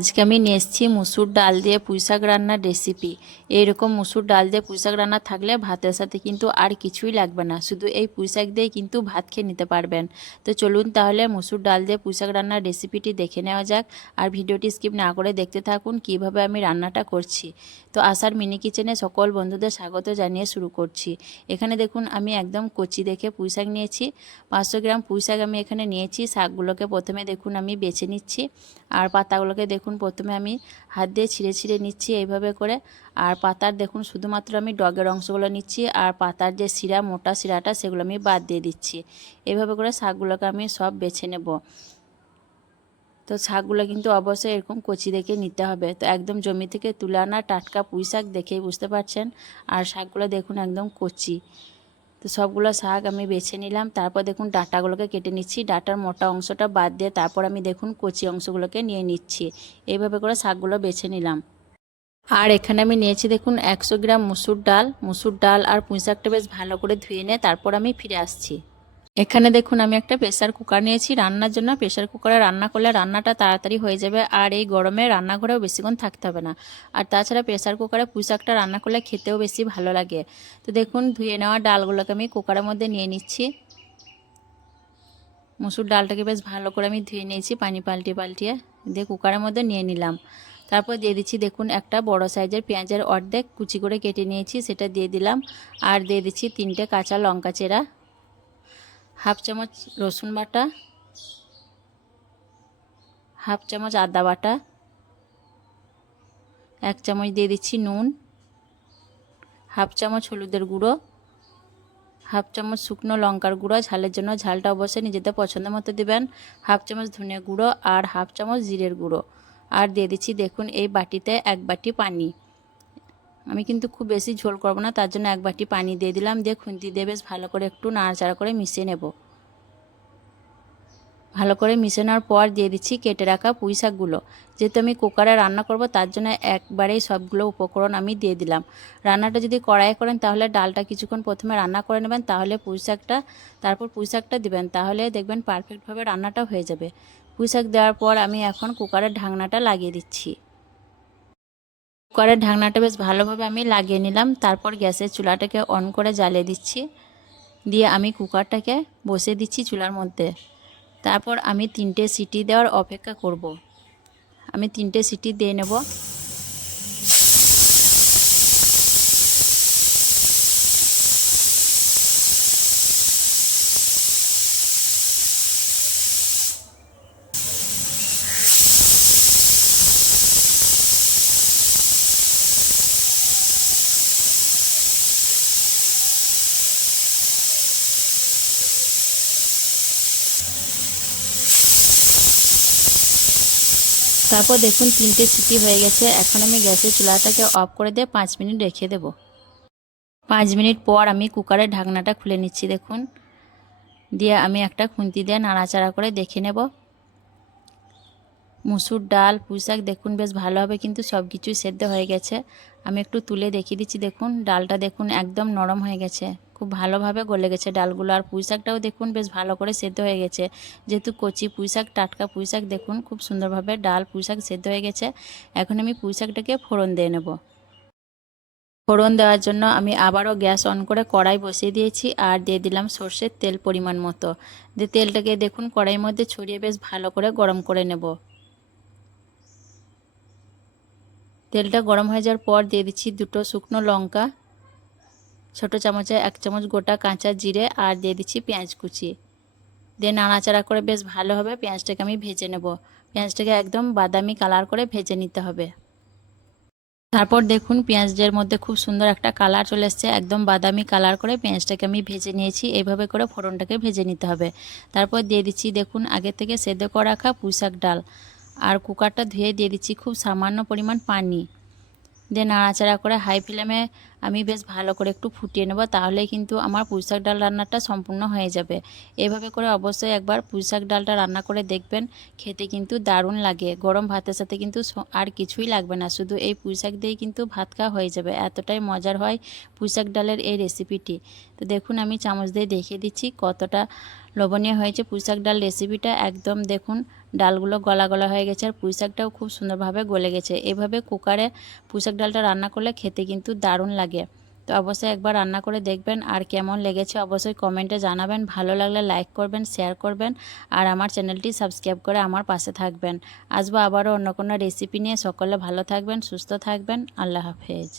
আজকে আমি নিয়ে এসেছি মুসুর ডাল দিয়ে পুঁইশাক রান্নার রেসিপি। এইরকম মুসুর ডাল দিয়ে পুঁইশাক রান্না থাকলে ভাতের সাথে কিন্তু আর কিছুই লাগবে না, শুধু এই পুঁইশাক দিয়ে কিন্তু ভাত খেয়ে নিতে পারবেন। তো চলুন তাহলে মুসুর ডাল দিয়ে পুঁইশাক রান্নার রেসিপিটি দেখে নেওয়া যাক। আর ভিডিওটি স্কিপ না করে দেখতে থাকুন কিভাবে আমি রান্নাটা করছি। তো আশার মিনি কিচেনে সকল বন্ধুদের স্বাগত জানিয়ে শুরু করছি। এখানে দেখুন আমি একদম কচি দেখে পুঁইশাক নিয়েছি। 500 গ্রাম পুঁইশাক আমি এখানে নিয়েছি। শাকগুলোকে প্রথমে দেখুন আমি বেছে নিচ্ছি, আর পাতাগুলোকে দেখুন প্রথমে আমি হাত দিয়ে ছিঁড়ে ছিঁড়ে নিচ্ছি এইভাবে করে। আর পাতার দেখুন শুধুমাত্র আমি ডগের অংশগুলো নিচ্ছি, আর পাতার যে শিরা মোটা শিরাটা সেগুলো আমি বাদ দিয়ে দিচ্ছি। এইভাবে করে শাকগুলোকে আমি সব বেছে নেব। তো শাকগুলো কিন্তু অবশ্যই এরকম কচি দেখে নিতে হবে। তো একদম জমি থেকে তুলে আনা টাটকা পুঁই শাক দেখেই বুঝতে পারছেন। আর শাকগুলো দেখুন একদম কচি। তো সবগুলো শাক আমি বেছে নিলাম। তারপর দেখুন ডাঁটাগুলোকে কেটে নিচ্ছি, ডাঁটার মোটা অংশটা বাদ দিয়ে তারপর আমি দেখুন কচি অংশগুলোকে নিয়ে নিচ্ছি। এইভাবে করে শাকগুলো বেছে নিলাম। আর এখানে আমি নিয়েছি দেখুন 100 গ্রাম মুসুর ডাল আর পুঁই শাকটা বেশ ভালো করে ধুয়ে নিয়ে তারপর আমি ফিরে আসছি। এখানে দেখুন আমি একটা প্রেসার কুকার নিয়েছি রান্নার জন্য। প্রেসার কুকারে রান্না করলে রান্নাটা তাড়াতাড়ি হয়ে যাবে, আর এই গরমে রান্নাঘরেও বেশিক্ষণ থাকতে হবে না। আর তাছাড়া প্রেসার কুকারে পুঁই শাকটা রান্না করলে খেতেও বেশি ভালো লাগে। তো দেখুন ধুয়ে নেওয়া ডালগুলোকে আমি কুকারের মধ্যে নিয়ে নিচ্ছি। মুসুর ডালটাকে বেশ ভালো করে আমি ধুয়ে নিয়েছি, পানি পাল্টিয়ে দিয়ে কুকারের মধ্যে নিয়ে নিলাম। তারপর দিয়ে দিচ্ছি দেখুন একটা বড় সাইজের পেঁয়াজের অর্ধেক কুচি করে কেটে নিয়েছি, সেটা দিয়ে দিলাম। আর দিয়ে দিচ্ছি 3টে কাঁচা লঙ্কা চেরা, হাফ চামচ রসুন বাটা, হাফ চামচ আদা বাটা, 1 চামচ দিয়ে দিচ্ছি নুন, হাফ চামচ হলুদের গুঁড়ো, হাফ চামচ শুকনো লঙ্কার গুঁড়ো, ঝালের জন্য ঝালটা অবশ্যই নিজেদের পছন্দ মতো দেবেন, হাফ চামচ ধনে গুঁড়ো আর হাফ চামচ জিরের গুঁড়ো। আর দিয়ে দিচ্ছি দেখুন এই বাটিতে 1 বাটি পানি। আমি কিন্তু খুব বেশি ঝোল করব না, তার জন্য 1 বাটি পানি দিয়ে দিলাম। দিয়ে খুন্তি দিয়ে বেশ ভালো করে একটু নাড়াচাড়া করে মিশিয়ে নেব। ভালো করে মিশানোর পর দিয়ে দিচ্ছি কেটে রাখা পুঁই শাকগুলো। যেহেতু আমি কুকারে রান্না করব তার জন্য একবারেই সবগুলো উপকরণ আমি দিয়ে দিলাম। রান্নাটা যদি কড়াইয়ে করেন তাহলে ডালটা কিছুক্ষণ প্রথমে রান্না করে নেবেন, তাহলে তারপর পুঁই শাকটা দিবেন, তাহলে দেখবেন পারফেক্টভাবে রান্নাটা হয়ে যাবে। পুঁই শাক দেওয়ার পর আমি এখন কুকারের ঢাকনাটা লাগিয়ে দিচ্ছি। কুকারের ঢাকনাটা বেশ ভালোভাবে আমি লাগিয়ে নিলাম। তারপর গ্যাসের চুলাটাকে অন করে জ্বালিয়ে দিচ্ছি, দিয়ে আমি কুকারটাকে বসিয়ে দিচ্ছি চুলার মধ্যে। তারপর আমি 3টে সিটি দেওয়ার অপেক্ষা করব। আমি 3টে সিটি দিয়ে নেব। তারপর দেখুন 3টে সিটি হয়ে গেছে। এখন আমি গ্যাসের চুলাটাকে অফ করে দিয়ে 5 মিনিট রেখে দেব। 5 মিনিট পর আমি কুকারের ঢাকনাটা খুলে নিচ্ছি দেখুন। দিয়ে আমি একটা খুন্তি দিয়ে নাড়াচাড়া করে দেখে নেব। মুসুর ডাল পুঁই শাক দেখুন বেশ ভালোভাবে কিন্তু সব কিছুই সেদ্ধ হয়ে গেছে। আমি একটু তুলে দেখিয়ে দিচ্ছি দেখুন, ডালটা দেখুন একদম নরম হয়ে গেছে, খুব ভালোভাবে গলে গেছে ডালগুলো। আর পুঁই শাকটাও দেখুন বেশ ভালো করে সেদ্ধ হয়ে গেছে। যেহেতু কচি পুঁই শাক, টাটকা পুঁই শাক, দেখুন খুব সুন্দরভাবে ডাল পুঁই শাক সেদ্ধ হয়ে গেছে। এখন আমি পুঁই শাকটাকে ফোড়ন দিয়ে নেব। ফোড়ন দেওয়ার জন্য আমি আবারও গ্যাস অন করে কড়াই বসিয়ে দিয়েছি, আর দিয়ে দিলাম সর্ষের তেল পরিমাণ মতো। দিয়ে তেলটাকে দেখুন কড়াইয়ের মধ্যে ছড়িয়ে বেশ ভালো করে গরম করে নেব। তেলটা গরম হয়ে যাওয়ার পর দিয়ে দিচ্ছি 2টো শুকনো লঙ্কা, ছোটো চামচে 1 চামচ গোটা কাঁচা জিরে, আর দিয়ে দিচ্ছি পেঁয়াজ কুচি। দিয়ে নাড়াচাড়া করে বেশ ভালোভাবে পেঁয়াজটাকে আমি ভেজে নেব। পেঁয়াজটাকে একদম বাদামি কালার করে ভেজে নিতে হবে। তারপর দেখুন পেঁয়াজের মধ্যে খুব সুন্দর একটা কালার চলে এসছে, একদম বাদামি কালার করে পেঁয়াজটাকে আমি ভেজে নিয়েছি। এইভাবে করে ফোড়নটাকে ভেজে নিতে হবে। তারপর দিয়ে দিচ্ছি দেখুন আগে থেকে সেদ্ধ করে রাখা পুঁই শাক ডাল, আর কুকারটা ধুয়ে দিয়ে দিচ্ছি খুব সামান্য পরিমাণ পানি। দিয়ে নাড়াচাড়া করে হাই ফ্লেমে আমি বেশ ভালো করে একটু ফুটিয়ে নেব, তাহলেই কিন্তু আমার পুঁই শাক ডাল রান্নাটা সম্পূর্ণ হয়ে যাবে। এভাবে করে অবশ্যই একবার পুঁই শাক ডালটা রান্না করে দেখবেন, খেতে কিন্তু দারুণ লাগে। গরম ভাতের সাথে কিন্তু আর কিছুই লাগবে না, শুধু এই পুঁই শাক দিয়েই কিন্তু ভাত খাওয়া হয়ে যাবে। এতটাই মজার হয় পুঁই শাক ডালের এই রেসিপিটি। তো দেখুন আমি চামচ দিয়ে দেখিয়ে দিচ্ছি কতটা লোভনীয় হয়েছে পুঁইশাক ডাল রেসিপিটা। একদম দেখুন ডালগুলো গলা গলা হয়ে গেছে আর পুঁইশাকটাও খুব সুন্দরভাবে গলে গেছে। এভাবে কুকারে পুঁইশাক ডালটা রান্না করলে খেতে কিন্তু দারুণ লাগে। তো অবশ্যই একবার রান্না করে দেখবেন আর কেমন লেগেছে অবশ্যই কমেন্টে জানাবেন। ভালো লাগলে লাইক করবেন, শেয়ার করবেন আর আমার চ্যানেলটি সাবস্ক্রাইব করে আমার পাশে থাকবেন। আসবো আবারও অন্য কোনো রেসিপি নিয়ে। সকলে ভালো থাকবেন, সুস্থ থাকবেন। আল্লাহ হাফেজ।